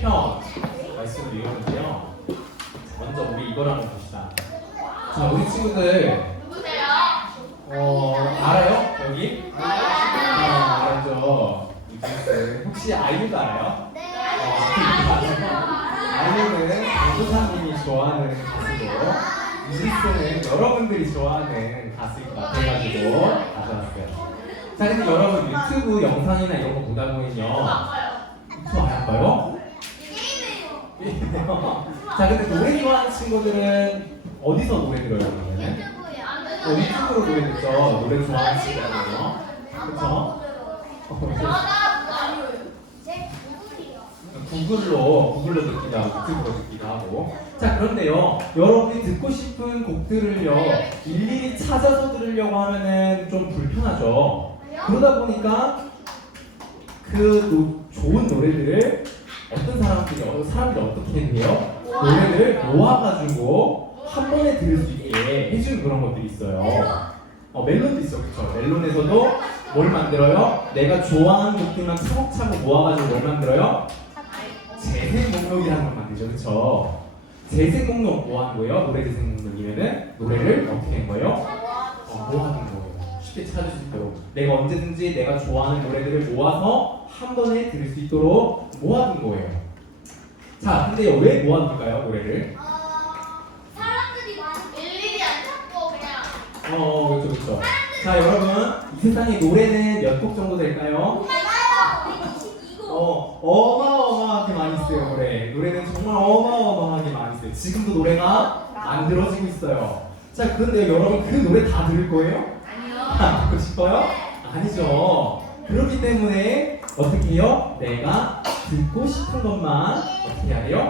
시편 말씀을 읽어볼게요. 먼저 우리 이걸 한번 봅시다. 자, 우리 친구들 누구세요? 알아요? 여기? 알죠. 혹시 아이유도 알아요? 네. 아이유는 강도사님이 좋아하는 가수고 이지스는 여러분들이 좋아하는 가수일 것 같아가지고 가져왔어요. 자, 근데 여러분 유튜브 영상이나 이런 거 보다 보면요. 저 안 봐요? 자, 근데 노래 좋아하는 친구들은 어디서 노래 들어요? 그러면은? 유튜브로 노래 듣죠. 노래 좋아하는 친구들은요. 그쵸? 구글로 듣기도 하고 유튜브로 듣기도 하고. 자, 그런데요, 여러분이 듣고 싶은 곡들을요 일일이 찾아서 들으려고 하면은 좀 불편하죠. 그러다 보니까 그 좋은 노래들을 사람들이 어떻게 해요? 노래를 모아가지고 한 번에 들을 수 있게 해주는 그런 것들이 있어요. 멜론도 있어, 그쵸? 멜론에서도 뭘 만들어요? 내가 좋아하는 곡들만 차곡차곡 모아가지고 뭘 만들어요? 재생 목록이라는 걸 만들죠, 그쵸? 재생 목록 뭐 하는 거예요? 노래 재생 목록이면은 노래를 어떻게 한 거예요? 모아둔 거예요. 쉽게 찾을 수 있도록. 내가 언제든지 내가 좋아하는 노래들을 모아서 한 번에 들을 수 있도록 모아둔 거예요. 자, 근데 왜 모아둘까요, 노래를? 사람들이 많이 일일이 안 찾고 그냥. 그렇죠. 자, 여러분, 이 세상에 노래는 몇 곡 정도 될까요? 어마어마하게 많이 있어요, 노래. 노래는 정말 어마어마하게 많이 있어요. 지금도 노래가 만들어지고 있어요. 자, 그런데 여러분 그 노래 다 들을 거예요? 아니요. 듣고 싶어요? 아니죠. 그렇기 때문에 어떻게 해요? 내가 듣고 싶은 것만 어떻게 해야 돼요?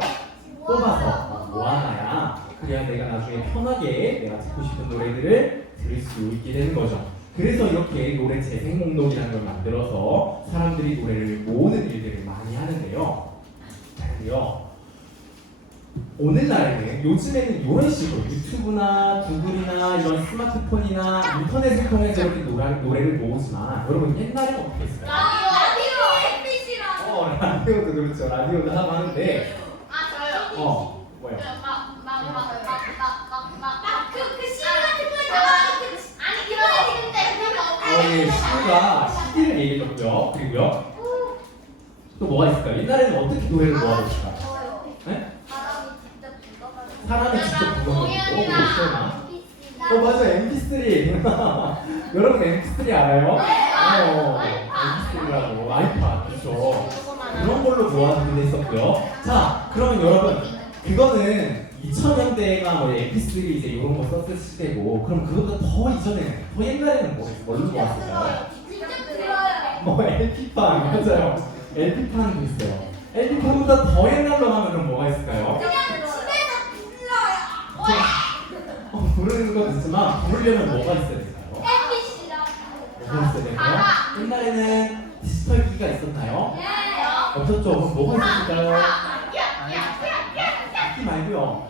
뽑아서 모아놔야 그래야 내가 나중에 편하게 내가 듣고 싶은 노래들을 들을 수 있게 되는 거죠. 그래서 이렇게 노래 재생 목록이라는 걸 만들어서 사람들이 노래를 모으는 일들을 많이 하는데요. 그리고요, 오늘날에는 요즘에는 이런 식으로 유튜브나 구글이나 이런 스마트폰이나 인터넷을 통해서 이렇게 노래를 모으지만 여러분 옛날에는 어떻게 했어요? 라디오 MBC라고. 라디오도 그렇죠. 라디오도 하고 하는데 저요. 뭐요? 그 CD 같은 거에다가 아니 이런 예, CD가 CD를 얘기해줬고요. 그리고요 또 뭐가 있을까요? 옛날에는 어떻게 노래를 모아뒀을까? 네? 사람이 직접 불러가지고 있어요. 맞아, MP3. 여러분 MP3 알아요? MP3라고 아이팟, 그렇죠. 그런 걸로 모아두기도 했었고요. 자, 그러면 여러분 그거는 2000년대가 뭐 MP3 이제 이런 거 썼을 시대고, 그럼 그것보다 더 이전에는, 더 옛날에는 뭘로 모았을까요? LP판, 맞아요. LP판도 있어요. LP판보다 더 옛날로 하면 그럼 뭐가 있을까요? 부르는 건 있지만 부르려면 뭐가 있어야 될까요? 뭐가 있어야 될까요? 옛날에는 디지털 기기가 있었나요? 없었죠? 그럼 뭐가 있었을까요? 기기 말고요.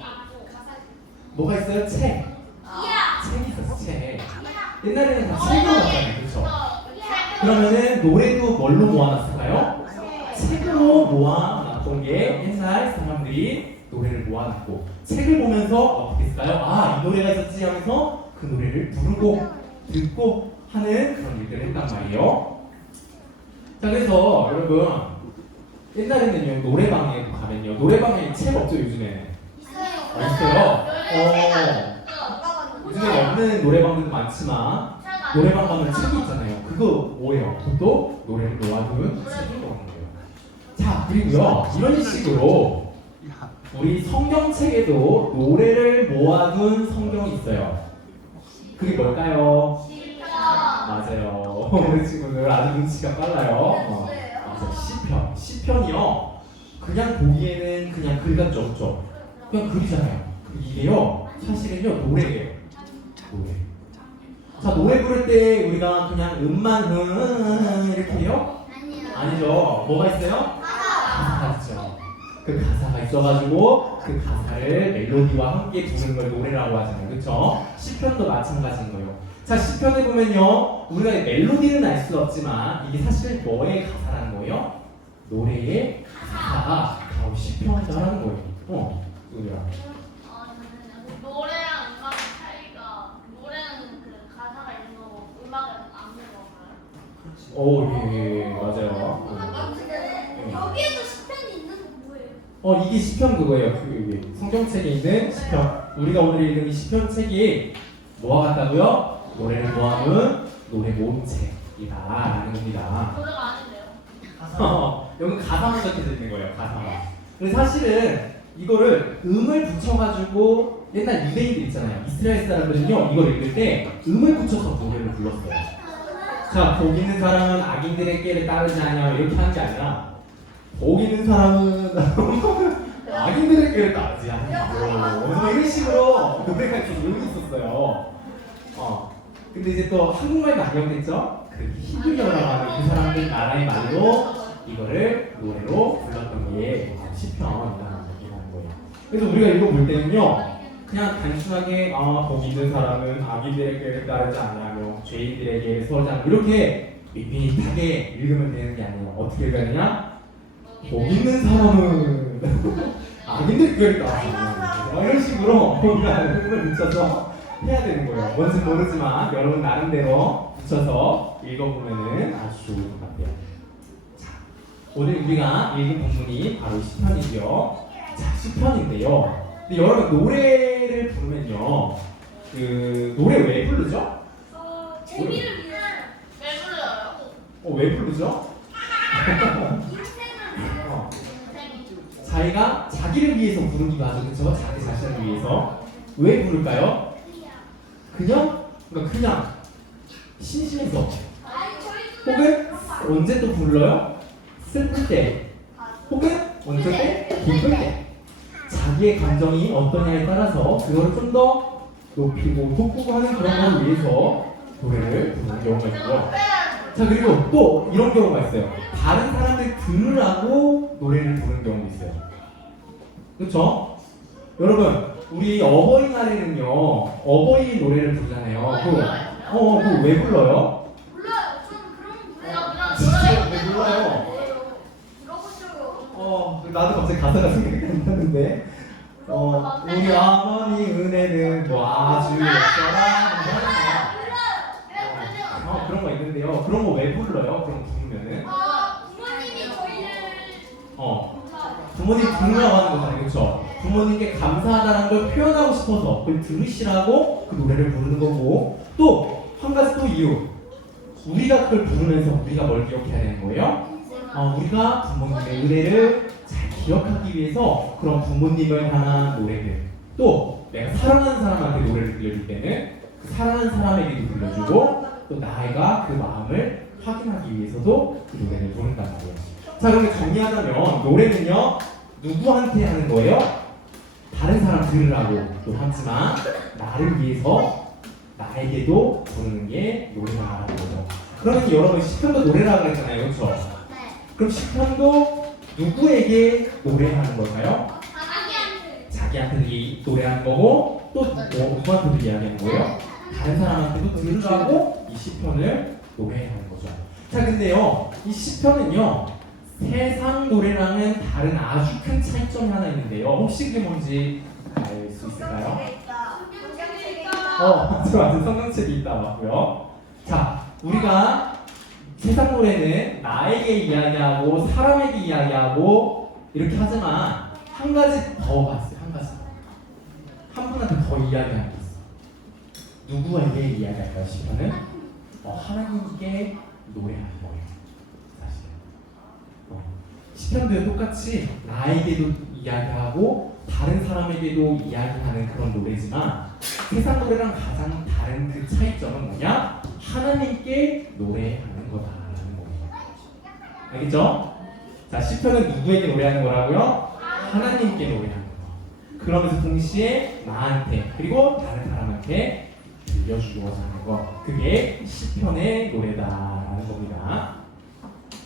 뭐가 있어요? 책. 책이 있었어, 책. 옛날에는 다 책으로 봤잖아요, 그렇죠? 그러면은 노래도 뭘로 모아놨을까요? 책으로 모아놨던 게 옛날 사람들이 노래를 모아놨고, 책을 보면서 어떻게 했을까요? 이 노래가 있었지 하면서 그 노래를 부르고 듣고 하는 그런 일들을 했단 말이에요. 자, 그래서 여러분 옛날에는요 노래방에 가면요, 노래방에 책 없죠? 요즘에는 있어요. 요즘에 없는 노래방들도 많지만 노래방 가면 책이 있잖아요. 그거 뭐예요? 그것도 노래를 모아둔 책인 거예요. 자, 그리고요 이런 식으로 우리 성경책에도 노래를 모아둔 성경이 있어요. 그게 뭘까요? 맞아요. 우리 친구들 아주 눈치가 빨라요. 맞아요. 시편. 시편이요. 그냥 보기에는 그냥 글 같죠, 없죠? 그냥 글이잖아요. 이게요, 사실은요 노래예요. 노래. 자, 노래 부를 때 우리가 그냥 음만 이렇게 해요? 아니죠. 뭐가 있어요? 가사가 있죠. 그 가사가 있어가지고 그 가사를 멜로디와 함께 부르는 걸 노래라고 하잖아요, 그렇죠? 시편도 마찬가지인 거예요. 자, 시편에 보면요, 우리가 멜로디는 알 수 없지만 이게 사실 뭐의 가사라는 거예요? 노래의 가사가 시편이다라는 거예요. 누구야? 노래랑 음악 차이가 노래는 그 가사가 있는 거고 음악은 안 있는 건가요? 오, 예, 맞아요. 여기에도 시편이 있는 건 뭐예요? 이게 시편 그거예요. 그 성경책에 있는 시편. 우리가 오늘 읽은 이 시편 책이 뭐와 같다고요? 노래를 모아놓은 노래 모음책이다라는 겁니다. 노래가 아닌데요? 여기 가사만 적혀져 있는 거예요. 가사만. 근데 사실은 이거를 음을 붙여가지고 옛날 유대인들 있잖아요. 이스라엘 사람들은요 이걸 읽을 때 음을 붙여서 노래를 불렀어요. 자, 복 있는 사람은 악인들의 길을 따르지 않냐 이렇게 하는 게 아니라 복 있는 사람은 악인들의 길을 따르지 않냐 뭐 이런 식으로 노래가 좀 의미 있었어요. 근데 이제 또 한국말도 악용됐죠? 그 히브리어라고 하는 그 사람들 나라의 말로 이거를 노래로 불렀던 게 시편이라는 거예요. 그래서 우리가 읽어볼 때는요 그냥 단순하게 복 있는 사람은 악인들의 길을 따르지 않냐며 죄인들에게 서지 않고 이렇게 밋밋하게 읽으면 되는 게 아니에요. 어떻게 읽어야 되냐? 복 있는 사람은 악인들의 길을 따르지 않냐며 이런 식으로 우리가 음을 붙여서 해야 되는 거예요. 뭔지 모르지만 여러분 나름대로 붙여서 읽어보면 아주 좋을 것 같아요. 자, 오늘 우리가 읽은 본문이 바로 시편이죠. 자, 시편인데요. 근데 여러분 노래를 부르면요, 그 노래 왜 부르죠? 재미를 위해 왜 불러요? 왜 부르죠? 자기가 자기를 위해서 부르기도 하죠, 그렇죠? 자기 자신을 위해서. 왜 부를까요? 그냥 심심해서. 혹은 언제 또 불러요? 슬플 때. 혹은 언제 때? 기쁠 때. 자기의 감정이 어떠냐에 따라서 그거를 좀 더 높이고 돋구고 하는 그런 걸 위해서 노래를 부르는 경우가 있고요. 자, 그리고 또 이런 경우가 있어요. 다른 사람들 들으라고 노래를 부르는 경우도 있어요. 그렇죠? 여러분, 우리 어버이날에는요 어버이 노래를 부르잖아요. 그거 왜 불러요? 몰라요. 저는 그런 거 진짜 왜 불러요? 들어보셔요. 나도 갑자기 가사가 생각이 안 나는데 우리 어머니 은혜는 뭐 아주 없어라 그런 거 있는데요. 그런 거 왜 불러요? 그럼 부르면은 부모님이 저희를 부모님 부르라고 하는 거잖아요. 그렇죠? 부모님께 감사하다는 걸 표현하고 싶어서 그걸 들으시라고 그 노래를 부르는 거고, 또 한 가지 또 이유, 우리가 그걸 부르면서 우리가 뭘 기억해야 되는 거예요? 우리가 부모님의 은혜를 잘 기억하기 위해서 그런 부모님을 향한 노래들, 또 내가 사랑하는 사람한테 노래를 들려줄 때는 그 사랑하는 사람에게도 들려주고, 또 나이가 그 마음을 확인하기 위해서도 그 노래를 부른단 말이에요. 자, 그러면 정리하자면 노래는요 누구한테 하는 거예요? 다른 사람 들으라고 또 하지만 나를 위해서 나에게도 부르는 게 노래라는 거죠. 그러면 여러분 시편도 노래라고 했잖아요, 그렇죠? 그럼 시편도 누구에게 노래하는 걸까요? 자기한테 노래하는 거고, 또 누구한테도 이야기하는 거예요? 다른 사람한테도 들으라고 이 시편을 노래하는 거죠. 자, 근데요 이 시편은요 세상 노래랑은 다른 아주 큰 차이점이 하나 있는데요. 혹시 그게 뭔지 알 수 있을까요? 맞아. 성경책이 있다 맞고요. 자, 우리가 세상 노래는 나에게 이야기하고 사람에게 이야기하고 이렇게 하지만 한 가지 더 봤어요. 한 분한테 더 이야기하는 게 있어. 누구에게 이야기할까요? 시편은 하나님께 노래하는 거예요. 시편도 똑같이 나에게도 이야기하고 다른 사람에게도 이야기하는 그런 노래지만 세상 노래랑 가장 다른 그 차이점은 뭐냐? 하나님께 노래하는 거다라는 거예요. 알겠죠? 자, 시편은 누구에게 노래하는 거라고요? 하나님께 노래하는 거. 그러면서 동시에 나한테 그리고 다른 사람한테 들려주고자 하는 거. 그게 시편의 노래다라는 겁니다.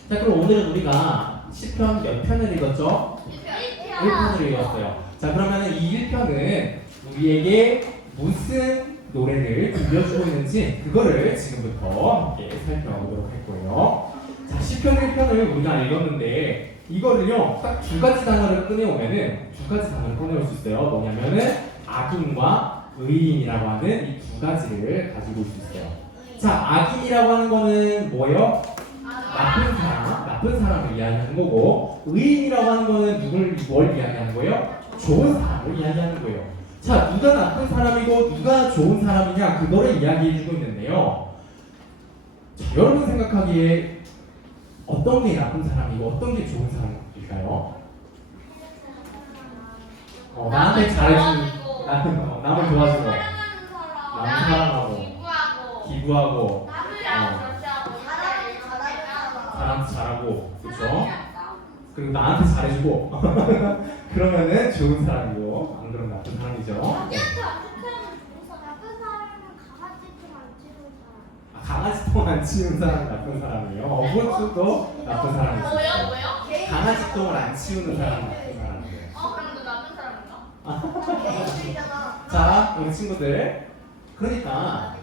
자, 그럼 오늘은 우리가 시편 몇 편을 읽었죠? 1편을 읽었어요. 자, 그러면 이 1편은 우리에게 무슨 노래를 들려주고 있는지 그거를 지금부터 함께 살펴보도록 할 거예요. 자, 시편 1편을 우리가 읽었는데 이거를요 딱 두 가지 단어를 꺼내오면은 두 가지 단어를 꺼내올 수 있어요. 뭐냐면은 악인과 의인이라고 하는 이 두 가지를 가지고 올 수 있어요. 자, 악인이라고 하는 거는 뭐예요? 나쁜 사람을 이야기하는 거고, 의인이라고 하는 거는 뭘 이야기하는 거예요? 좋은 사람을 이야기하는 거예요. 자, 누가 나쁜 사람이고 누가 좋은 사람이냐 그거를 이야기해주고 있는데요. 자, 여러분 생각하기에 어떤 게 나쁜 사람이고 어떤 게 좋은 사람일까요? 나한테 잘해주는, 남을 도와주고, 남을 사랑하고, 기부하고, 사람한테 잘하고, 그렇죠? 그리고 나한테 잘해주고, 그러면은 좋은 사람이고, 안 그러면 나쁜 사람이죠. 강아지 똥 안 치우는 사람이 나쁜 사람이에요. 그것도 나쁜 사람이죠. 뭐요? 강아지 똥을 안 치우는 사람이 나쁜 사람이에요. 그럼 너 나쁜 사람인가? 자, 우리 친구들, 그러니까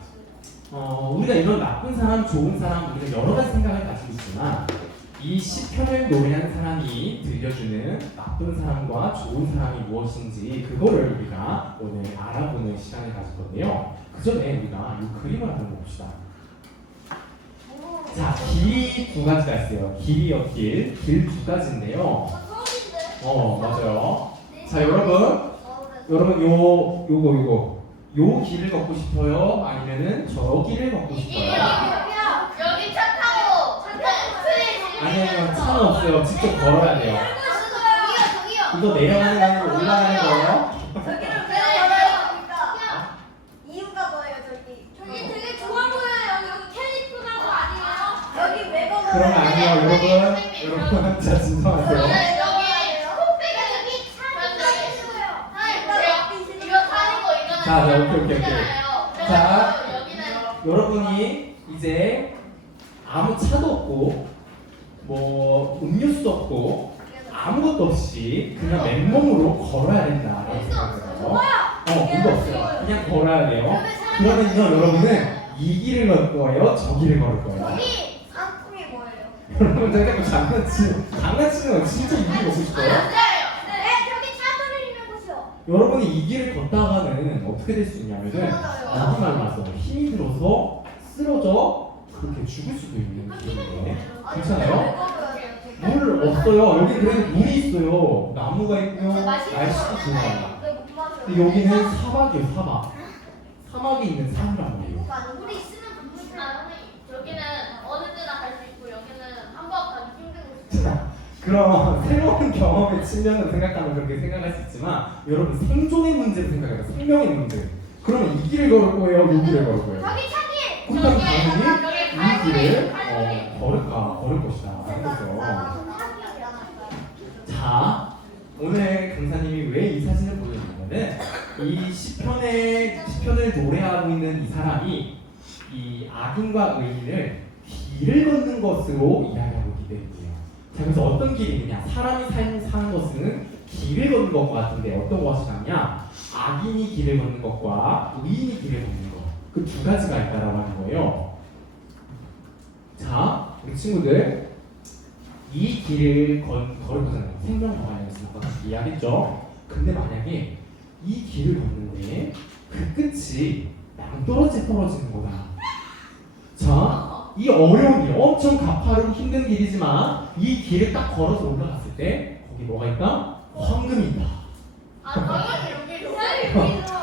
우리가 이런 나쁜 사람, 좋은 사람, 우리가 여러 가지 생각을 가지고 있지만 이 시편을 노래하는 사람이 들려주는 나쁜 사람과 좋은 사람이 무엇인지 그거를 우리가 오늘 알아보는 시간을 가질 건데요. 그 전에 우리가 이 그림을 한번 봅시다. 자, 길이 두 가지가 있어요. 길이요, 길 두 가지인데요. 맞아요. 자, 여러분 요 길을 걷고 싶어요? 아니면은 저 길을 걷고 싶어요? 여기 차 타고 아니요, 차는 없어요. 직접 걸어야 돼요. 이거 내려가는 게 아니고 올라가는 거예요? 이유가 뭐예요, 저기? 저기 되게 좋아 보여요. 여기 캘리프라고 아니에요? 그럼 아니요, 여러분 자 진정하세요. 자, 오케이. 자, 여러분이 이제 아무 차도 없고 뭐 음료수도 없고 아무것도 없이 그냥 맨몸으로 걸어야 된다라고 생각해요. 이거 없어요. 그냥 걸어야 돼요. 그러면요, 여러분은 이 길을 걸 거예요? 저 길을 걸을 거예요? 상품이 뭐예요? 여러분 자꾸 장난치는 거 진짜 이 길 걷고 싶어요? 여러분이 이 길을 걷다가는 어떻게 될 수 있냐면은 여기 말라서 힘이 들어서 쓰러져 그렇게 죽을 수도 있는 길인데 괜찮아요? 물 없어요. 여기 그래도 물이 있어요. 나무가 있고요. 날씨도 좋아요. 근데 여기는 사막이에요. 사막이 있는 산이란 말이에요. 물이 있으면 금방 여기는 어느 때나 갈 수 있고 여기는 한 번 가기 힘든 곳이에요. 그럼 새로운 경험의 측면을 생각하면 그렇게 생각할 수 있지만 여러분 생존의 문제를 생각해요. 생명의 문제. 그러면 이 길을 걸을 거예요? 이 길을 걸을 거예요? 그럼 당연히 이 길을 걸을 것이다. 그렇죠. 자, 오늘 강사님이 왜 이 사진을 보여주냐면은 이 시편을 노래하고 있는 이 사람이 이 악인과 의인을 길을 걷는 것으로 이야기하고 있기 때문이에요. 자, 그래서 어떤 길이 있느냐? 사람이 사는 것은 길을 걷는 것과 같은데 어떤 것이 같냐? 악인이 길을 걷는 것과 의인이 길을 걷는 것. 그 두 가지가 있다라고 하는 거예요. 자, 우리 친구들 이 길을 걸어보잖아요. 생명과 관련해서 이야기했죠. 근데 만약에 이 길을 걷는데 그 끝이 낭떠러지 떨어지는 거다. 자, 이 어려운 길, 엄청 가파르고 힘든 길이지만 이 길을 딱 걸어서 올라갔을 때 거기 뭐가 있다? 황금이 있다.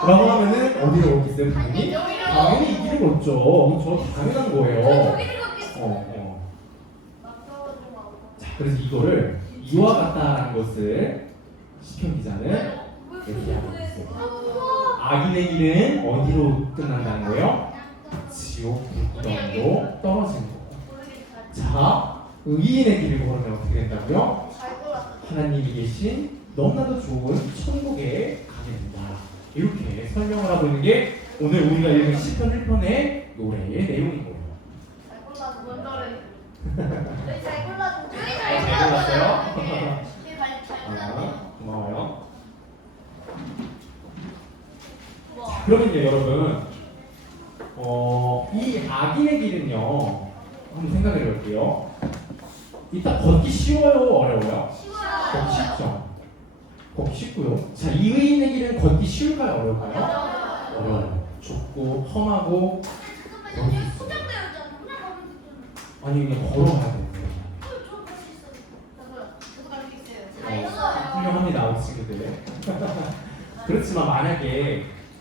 라고 하면은 어디로 오겠어요? 당연히 이 길을 걷죠. 저 당연한 거예요. 자, 그래서 이거를 이와 같다라는 것을 시편 기자는 얘기하고 있어요. 악인의 길은 어디로 끝난다는 거예요? 지옥 불구덩이로 떨어지는 거. 자, 의인의 길을 걸으면 어떻게 된다고요? 하나님이 계신 너무나도 좋은 천국에 가게 된다. 이렇게 설명을 하고 있는 게 오늘 우리가 읽은 시편 1편의 노래의 내용인 거예요. 잘 골랐어요? 고마워요. 자, 그러면요, 여러분, 이 악인의 길은요, 한번 생각해 볼게요. 일단 걷기 쉬워요, 어려워요? 쉬워요. 걷기 쉽죠. 걷기 쉽고요. 자, 이의인의 길은 걷기 쉬울까요, 어려울까요? 어려워요. 좁고 험하고 잠깐만요. 여기 소장되었잖아. 그냥 가면 되잖아. 아니 그냥 걸어가야 돼요. 저 갈 수 있어요. 저도 갈 수 있어요. 훌륭합니다, 우리 친구들. 그렇지만 만약에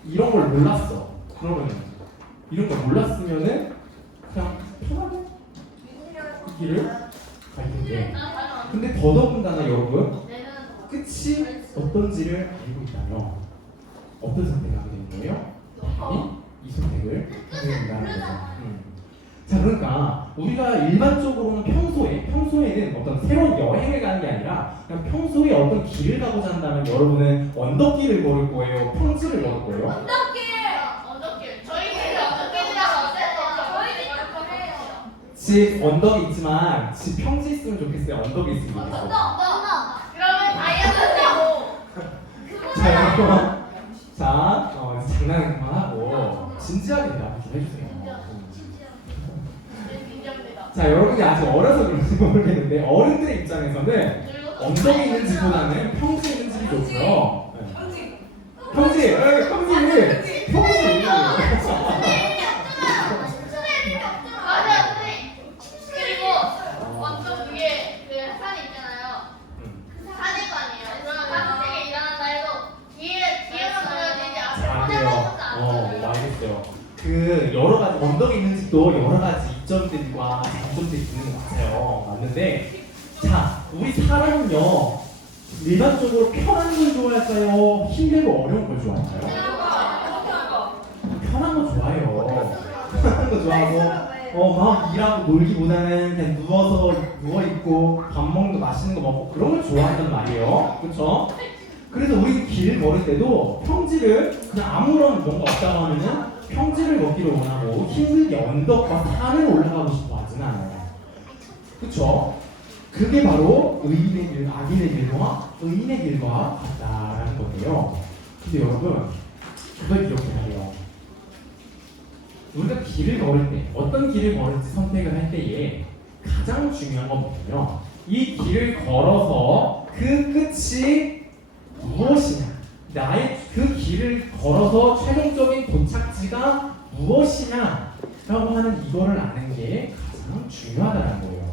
이런 걸 몰랐어. 그러면 이런 걸 몰랐으면은 그냥 편하게 이 길을 갈 텐데. 근데 더더군다나 여러분 끝이 어떤지를 알고 있다면 어떤 선택을 하게 되는 거예요? 당연히 이 선택을 하게 된다는 거죠. 자, 그러니까 우리가 일반적으로는 평소에는 어떤 새로운 여행을 가는 게 아니라 그냥 평소에 어떤 길을 가고자 한다면 여러분은 언덕길을 걸을 거예요? 평지를 걸을 거예요? 언덕길. 저희끼리 언덕길이라고 집 언덕이 있지만 집 평지 있으면 좋겠어요? 언덕이 있으면 좋겠어요? 그러면 다이어트 자, 여러분. 자, 장난은 그만하고 진지하게 대답 좀 해주세요. 인정입니다. 자, 여러분이 아직 어려서 그런지 모르겠는데 어른들의 입장에서는 언덕이 있는 집보다는 평지에 있는 집이 좋고요. 네. 평지! 평지! 맞아, 선생님. 그리고 언덕 위에 그 산이 있잖아요. 산일 거 아니에요. 그러면 산책에 일어난다 해도 뒤에만 보여야 되지 앞에 안 보내면 돼요. 안 알겠어요. 그 여러 가지 언덕에 있는 집도 여러 가지 이점들과 장점들이 있는 것 같아요. 맞는데, 자, 우리 사람은요 일반적으로 편한 걸 좋아할까요? 힘들고 어려운 걸 좋아할까요? 편한 거 좋아해요. 편한 거 좋아하고, 막 일하고 놀기보다는 그냥 누워 있고 밥 먹는 거 맛있는 거 먹고 그런 걸 좋아한단 말이에요. 그렇죠? 그래서 우리 길 걸을 때도 평지를 그냥 아무런 뭔가 없다고 하면은 평지를 걷기를 원하고 힘들게 언덕과 산을 올라가고 싶어 하진 않아요. 그쵸? 그게 바로 의인의 길, 악인의 길과 의인의 길과 같다라는 건데요. 근데 여러분, 그걸 기억해야 돼요. 우리가 길을 걸을 때, 어떤 길을 걸을지 선택을 할 때에 가장 중요한 건 뭐냐면 이 길을 걸어서 그 끝이 무엇이냐, 나의 그 길을 걸어서 최종적인 도착지가 무엇이냐라고 하는 이거를 아는 게 가장 중요하다는 거예요.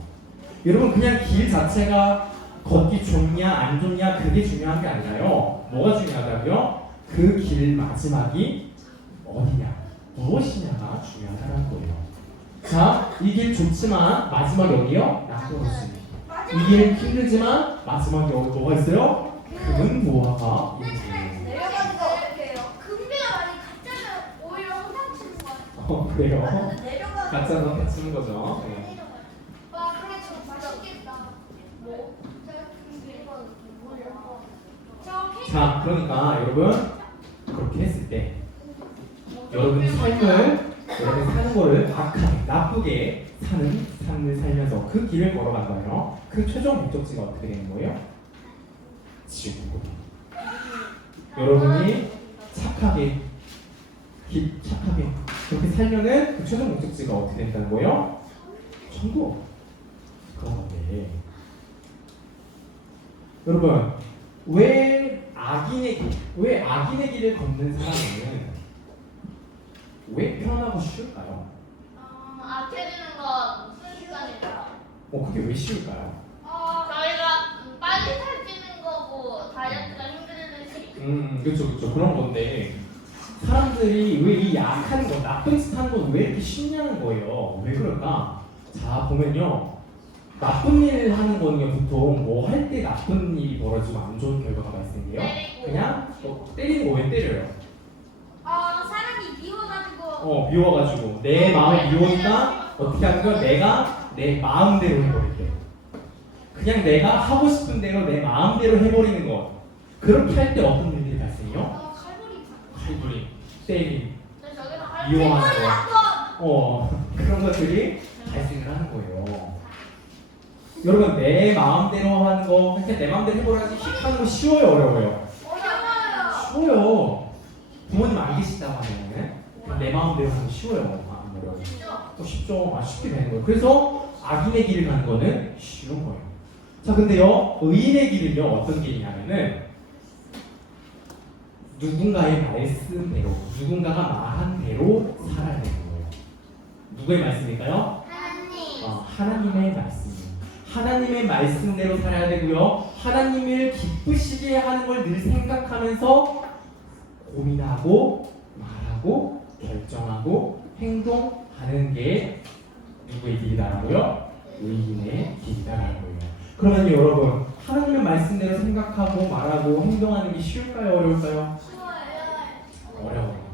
여러분, 그냥 길 자체가 걷기 좋냐 안 좋냐 그게 중요한 게 아니라요. 뭐가 중요하다고요? 그 길 마지막이 어디냐, 무엇이냐가 중요하다는 거예요. 자, 이 길 좋지만 마지막이 어디요? 나쁜 곳입니다. 이 길 힘들지만 마지막에 뭐가 있어요? 금은 보화가 있는 내려가는 거 어떻게 해요? 금비가 많이 가짜면 오히려 허상치는 거 같아요. 그래요? 내려가는 가짜는 다치는 거죠. 네. 와, 그래 저 맛있겠다. 뭐? 자, 그러니까 여러분 그렇게 했을 때 여러분 여러분 사는 거를 악하게 나쁘게 사는 삶을 살면서 그 길을 걸어간다면 그 최종 목적지가 어떻게 되는 거예요? 지옥이고. 여러분이 착하게 그렇게 살면은 그 최종 목적지가 어떻게 된다는 거예요? 천국. 그런 건데 여러분, 왜 악인의 길을 걷는 사람은 왜 편하고 쉬울까요? 악해지는 거 순식간이죠. 그게 왜 쉬울까요? 저희가 빨리 살찌는 거고 다이어트가 힘들듯이. 그렇죠. 그런 건데 사람들이 왜 이 약한 거, 나쁜 짓 하는 건 왜 이렇게 쉽냐는 거예요. 왜 그럴까? 자, 보면요. 나쁜 일 하는 거는요, 보통 뭐 할 때 나쁜 일이 벌어지면 안 좋은 결과가 발생해요. 그냥 때리는 거 왜 때려요? 사람이 미워가지고 미워가지고 내 마음이 미워니까 어떻게 하는 거야? 내가 내 마음대로 해버릴 때, 그냥 내가 하고 싶은 대로 내 마음대로 해버리는 것. 그렇게 할 때 어떤 일들이 발생해요? 칼부림, 때림, 미워하는 거, 그런 것들이 발생을 하는 거예요. 여러분, 내 마음대로 하는 거, 그냥 내 마음대로 해버려야지 하는 거 쉬워요, 어려워요? 쉬워요. 부모님 안 계시다고 하면은 내 마음대로 하는 거 쉬워요. 안 어려워요. 쉽죠. 쉽게 되는 거예요. 그래서 악인의 길을 가는 거는 쉬운 거예요. 자, 근데요, 의인의 길은요, 어떤 길이냐면은, 누군가의 말씀대로, 누군가가 말한 대로 살아야 되는 거예요. 누구의 말씀일까요? 하나님의 말씀이에요. 하나님의 말씀대로 살아야 되고요. 하나님을 기쁘시게 하는 걸 늘 생각하면서 고민하고 말하고 결정하고 행동하는 게 누구의 길이다라고요? 의인의 길이다라는 거예요. 그러면 여러분, 하나님의 말씀대로 생각하고 말하고 행동하는 게 쉬울까요? 어려울까요? 어려워요.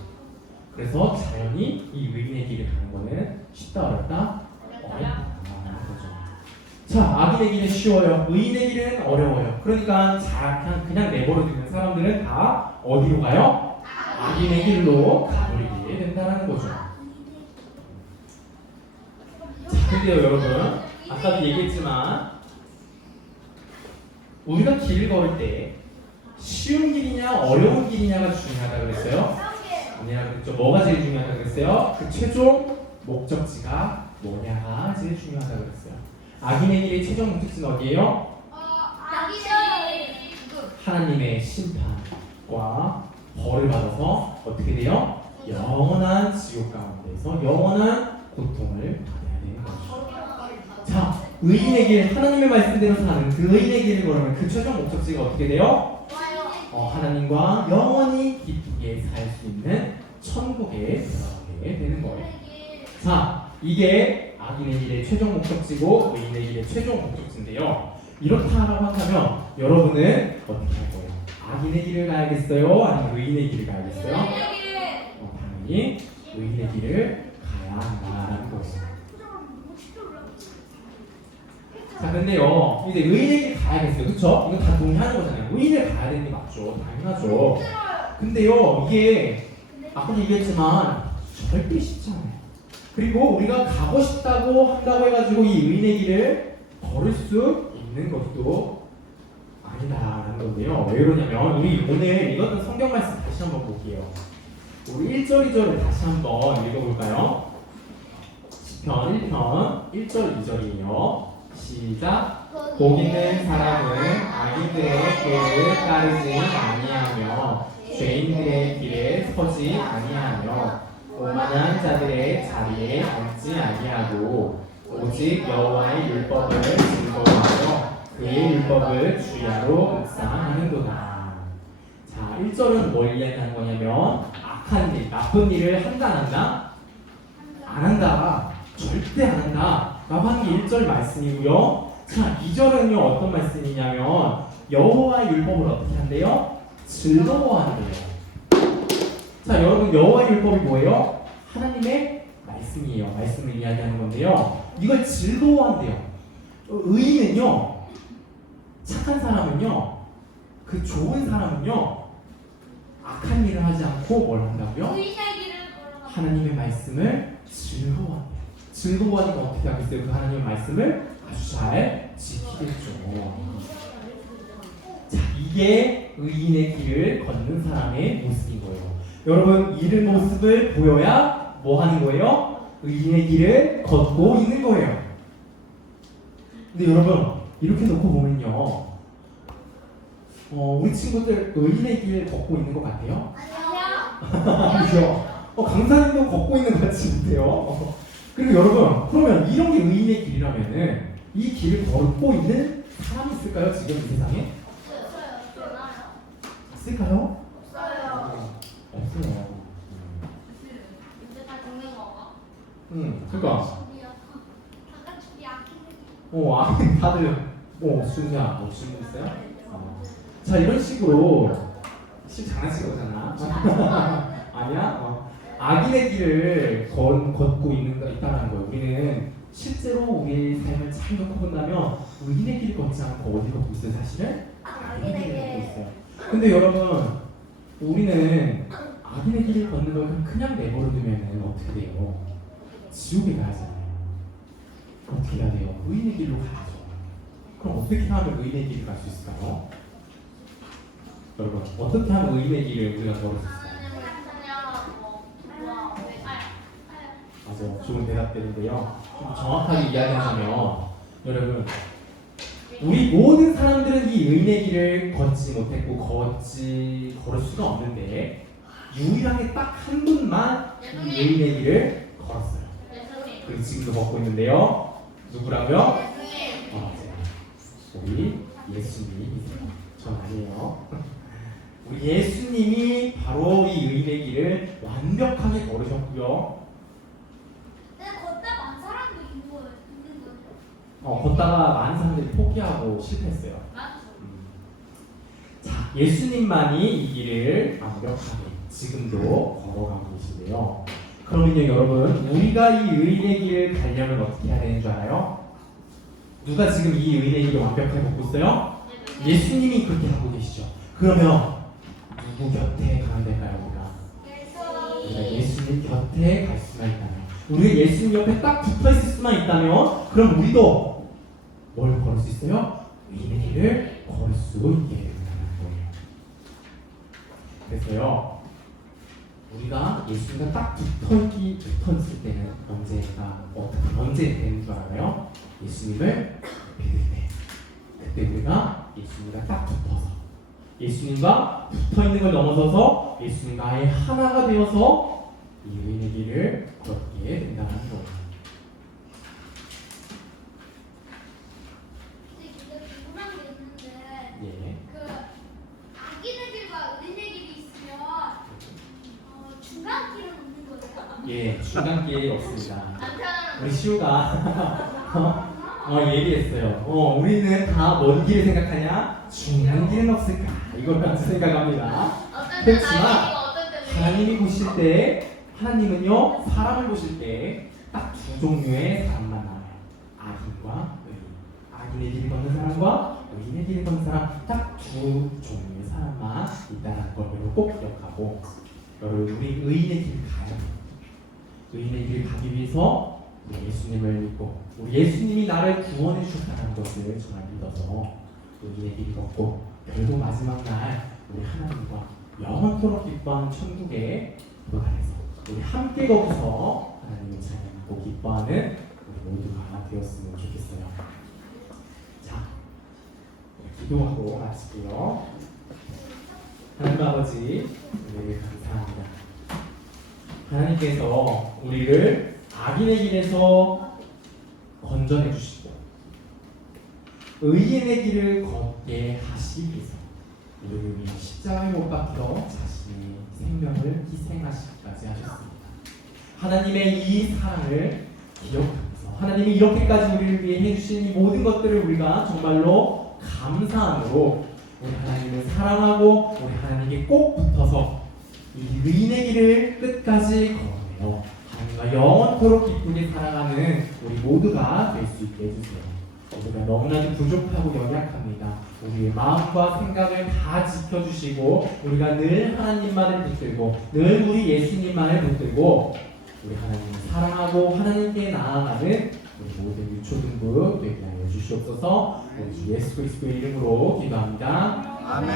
그래서 자연히 이 의인의 길을 가는 거는 쉽다 어렵다? 어렵다. 자, 악인의 길은 쉬워요. 의인의 길은 어려워요. 그러니까 그냥 내버려 두는 사람들은 다 어디로 가요? 악인의 길로 가버리게 된다는 거죠. 자, 근데요 여러분, 아까도 얘기했지만 우리가 길을 걸을 때 쉬운 길이냐 어려운 길이냐가 중요하다 그랬어요? 아니라 그랬죠. 뭐가 제일 중요하다 그랬어요? 그 최종 목적지가 뭐냐가 제일 중요하다 그랬어요. 악인의 길의 최종 목적지는 어디예요? 하나님의 심판과 벌을 받아서 어떻게 돼요? 영원한 지옥 가운데서 영원한 고통을 받아야 되는 거죠. 자, 의인의 길, 하나님의 말씀대로 사는 그 의인의 길을 걸으면 그 최종 목적지가 어떻게 돼요? 하나님과 영원히 기쁘게 살 수 있는 천국에 들어가게 되는 거예요. 자, 이게 악인의 길의 최종 목적지고 의인의 길의 최종 목적지인데요. 이렇다라고 한다면 여러분은 어떻게 할 거예요? 악인의 길을 가야겠어요? 아니면 의인의 길을 가야겠어요? 당연히 의인의 길을 가야 한다는 거예요. 자, 근데요, 이제 의인의 길 가야겠어요. 그쵸? 이거 다 동의하는 거잖아요. 의인을 가야 되는 게 맞죠. 당연하죠. 근데요, 이게 아까 얘기했지만 절대 쉽지 않아요. 그리고 우리가 가고 싶다고 한다고 해가지고 이 의인의 길을 걸을 수 있는 것도 아니다라는 건데요. 왜 그러냐면 우리 오늘 읽었던 성경 말씀 다시 한번 볼게요. 우리 1절 2절을 다시 한번 읽어볼까요? 시편 1편 1절 2절이에요. 시작. 복 있는 사람은 악인들의 길을 따르지 아니하며 죄인들의 길에 서지 아니하며 오만한 자들의 자리에 앉지 아니하고 오직 여호와의 율법을 즐거워하며 그의 율법을 주야로 묵상하는도다. 자, 1절은 뭘 이야기하는 거냐면 악한 일, 나쁜 일을 한다 안 한다? 안 한다. 절대 안 한다. 라고 하는 게 1절 말씀이고요. 자, 2절은요 어떤 말씀이냐면 여호와의 율법을 어떻게 한대요? 즐거워한대요. 자, 여러분, 여호와의 율법이 뭐예요? 하나님의 말씀이에요. 말씀을 이야기하는 건데요. 이걸 즐거워한대요. 의인은요, 착한 사람은요, 그 좋은 사람은요, 악한 일을 하지 않고 뭘 한다고요? 하나님의 말씀을 즐거워한대요. 즐거워하니까 어떻게 하겠어요? 그 하나님의 말씀을 아주 잘 지키겠죠. 자, 이게 의인의 길을 걷는 사람의 모습인 거예요. 여러분, 이런 모습을 보여야 뭐 하는 거예요? 의인의 길을 걷고 있는 거예요. 근데 여러분, 이렇게 놓고 보면요, 우리 친구들 의인의 길 걷고 있는 것 같아요? 아니요. 강사님도 걷고 있는 것 같지 못해요. 그리고 여러분, 그러면 이런 게 의인의 길이라면은 이 길을 걷고 있는 사람이 있을까요? 지금 이 세상에? 있을까요? 없어요. 그러니까. 다들 순수야. 뭐 질문 있어요? 자, 이런 식으로 장난친 거잖아. 아니야? 악인의 길을 걷고 있다는 거예요. 우리는 실제로 우리 삶을 잘 놓고 본다면 의인의 길을 걷지 않고 어디 걷고 있어요? 사실은 악인의 길을 걷고 있어요. 근데 여러분, 우리는 악인의 길을 걷는 걸 그냥 내버려두면 어떻게 돼요? 지옥에 가잖아요. 어떻게 해야 돼요? 의인의 길로 가야죠. 그럼 어떻게 하면 의인의 길을 갈 수 있을까요? 여러분, 어떻게 하면 의인의 길을 우리가 걸을 수 있을까요? 맞아요. 좋은 대답들인데요. 좀 정확하게 이야기하자면 여러분 우리 모든 사람들은 이 의인의 길을 걷지 못했고 걸을 수가 없는데 유일하게 딱 한 분만 이 의인의 길을 걸었어요. 예수님. 그리고 지금도 걷고 있는데요. 누구라고요? 예수님. 우리 예수님이세요. 전 아니에요. 우리 예수님이 바로 이 의인의 길을 완벽하게 걸으셨고요. 근데 걷다 만 사람도 있는 거죠. 걷다가 많은 사람들이 포기하고 실패했어요. 자, 예수님만이 이 길을 완벽하게 지금도 걸어가고 계신데요. 그러면요, 여러분, 우리가 이 의인의 길을 가려면 어떻게 해야 되는 줄 알아요? 누가 지금 이 의인의 길을 완벽하게 걷고 있어요? 예수님이 그렇게 하고 계시죠. 그러면 누구 곁에 가야 될까요, 우리가 예수님 곁에 갈 수만 있다면, 우리가 예수님 옆에 딱 붙어 있을 수만 있다면, 그럼 우리도 뭘 걸을 수 있어요? 의인의 길을 걸을 수 있게 된다는 거예요. 그래서요, 우리가 예수님과 딱 붙어있을 때는 언제 되는 줄 알아요? 예수님을 믿을 때. 그때 우리가 예수님과 딱 붙어서 예수님과 붙어있는 걸 넘어서서 예수님과 아예 하나가 되어서 이 의인의 길을 걷게 된다는 거예요. 근데 궁금한 게 있는데 예. 그 악인의 길과 의인의 길이 있으면 중간 길은 없는 거예요? 예, 중간길이 없습니다. 남편은 우리 시우가 얘기했어요. 우리는 다 먼 길을 생각하냐? 중간 길은 없을까? 이걸 같이 생각합니다. 어떤 때는 그렇지만 악인이고 어떤 때는 하나님이 보실 때, 하나님은요, 사람을 보실 때 딱 두 종류의 사람만 나와요. 악인과 의인. 악인의 길을 걷는 사람과 의인의 길을 걷는 사람, 딱 두 종류의 사람만 있다는 걸 여러분 꼭 기억하고, 여러분, 우리 의인의 길을 가야 돼요. 의인의 길을 가기 위해서 우리 예수님을 믿고, 우리 예수님이 나를 구원해 주셨다는 것을 정말 믿어서 의인의 길을 걷고, 그래도 마지막 날 우리 하나님과 영원토록 기뻐하는 천국에 들어가서 우리 함께 거기서 하나님을 찬양하고 기뻐하는 우리 모두가 되었으면 좋겠어요. 자, 기도하고 마칠게요. 하나님 아버지, 우리를 감사합니다. 하나님께서 우리를 악인의 길에서 건져내 주시고 의인의 길을 걷게 하시기 위해서 우리를 위해 십자가에 못 박혀 자신의 생명을 희생하시기까지 하셨습니다. 하나님의 이 사랑을 기억하면서 하나님이 이렇게까지 우리를 위해 해주신 이 모든 것들을 우리가 정말로 감사함으로 우리 하나님을 사랑하고 우리 하나님께 꼭 붙어서 이 의인의 길을 끝까지 걸어내어 하나님과 영원토록 기쁘게 살아가는 우리 모두가 될 수 있게 해주세요. 우리가 너무나도 부족하고 연약합니다. 우리의 마음과 생각을 다 지켜주시고 우리가 늘 하나님만을 붙들고 늘 우리 예수님만을 붙들고 우리 하나님을 사랑하고 하나님께 나아가는 우리 모든 유초등부 되게 하여 주시옵소서. 우리 주 예수 그리스도의 이름으로 기도합니다. 아멘.